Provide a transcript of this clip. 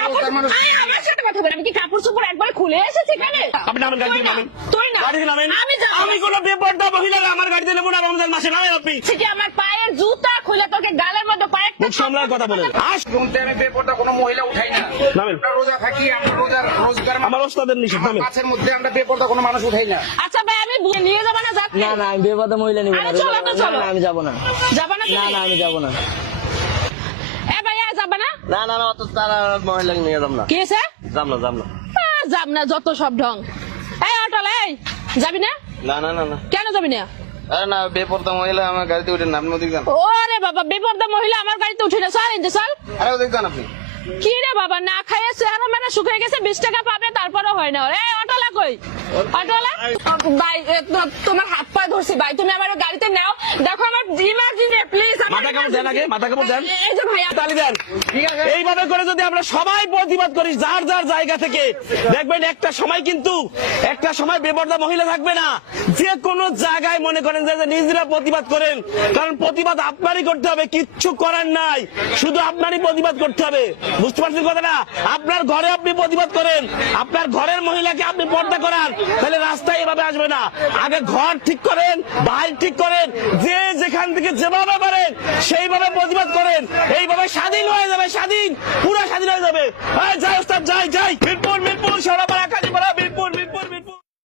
আমার সাথে কথা বলে আমি কি কাপড় চোপড় একবার খুলে এসেছি এখানে? আপনি নামেন, গাড়ি থেকে নামেন। তুই না, গাড়ি থেকে নামেন। আমি যাবো। আমি কোনো বেপরদা মহিলা আমার গাড়িতে নেবো না রমজান মাসে। নামেন আপনি। ঠিক আমার পায়ের জুতা খুলে তোকে গালের মধ্যে কয়েকটা মুখ সামলার কথা বলেন। শুনতে আমি বেপরদা কোনো মহিলা উঠাই না। নামেন। আমরা রোজা থাকি, আমরা রোজগার আমার ওস্তাদের নিষেধ। নামেন। মাছের মধ্যে আমরা বেপরদা কোনো মানুষ উঠাই না। আচ্ছা ভাই আমি নিয়ে যাবো না যাচ্ছি? না না আমি বেপরদা মহিলা নিব না। আরে চলো তো, চলো। না, আমি যাবো না। যাবা না? না না আমি যাবো না। এ ভাইয়া যাবা না? না না না অত তারা মহিলা নিয়ে যাব না। কি আছে? যাব না যাব না। যাব না, যত সব ঢং। এই অটল, এই যাবি না? না না না না কেন যাবি না? আরে না বেপরদা মহিলা আমার গাড়িতে উঠে না, আপনি ওদিকে যান। ওরে বাবা, বেপরদা মহিলা আমার গাড়িতে উঠে না, চল ইন্দে চল। আরে ওদিকে যান আপনি। কি রে বাবা, না খাইয়ে চেহারা মানে শুকিয়ে গেছে, 20 টাকা পাবে তারপরে হয় না। এই অটোলা কই? অটোলা ভাই, তোমার হাত পা ধরছি ভাই, তুমি আমার গাড়িতে নাও। দেখো আমার ইমার্জেন্সি, প্লিজ। মাথা কাপড় দেন আগে, মাথা কাপড় দেন। এই যে ভাইয়া তালি দেন। এইভাবে করে যদি আমরা সবাই প্রতিবাদ করি যার যার জায়গা থেকে, দেখবেন একটা সময় বেপরদা মহিলা থাকবে না। যে কোনো জায়গায় মনে করেন যে নিজেরা প্রতিবাদ করেন, কারণ প্রতিবাদ আপনারই করতে হবে, কিচ্ছু করার নাই, শুধু আপনারই প্রতিবাদ করতে হবে। বুঝতে পারছেন কথাটা? আপনার ঘরে আপনি প্রতিবাদ করেন, আপনার ঘরের মহিলাকে আপনি পর্দা করান, তাহলে রাস্তায় এভাবে আসবে না। আগে ঘর ঠিক করেন, বাইর ঠিক করেন, যে যেখান থেকে যেভাবে পারেন সেইভাবে প্রতিবাদ করেন, এইভাবে স্বাধীন হয়ে যাবে, পুরো স্বাধীন হয়ে যাবে। যাই ওস্তাদ, যাই।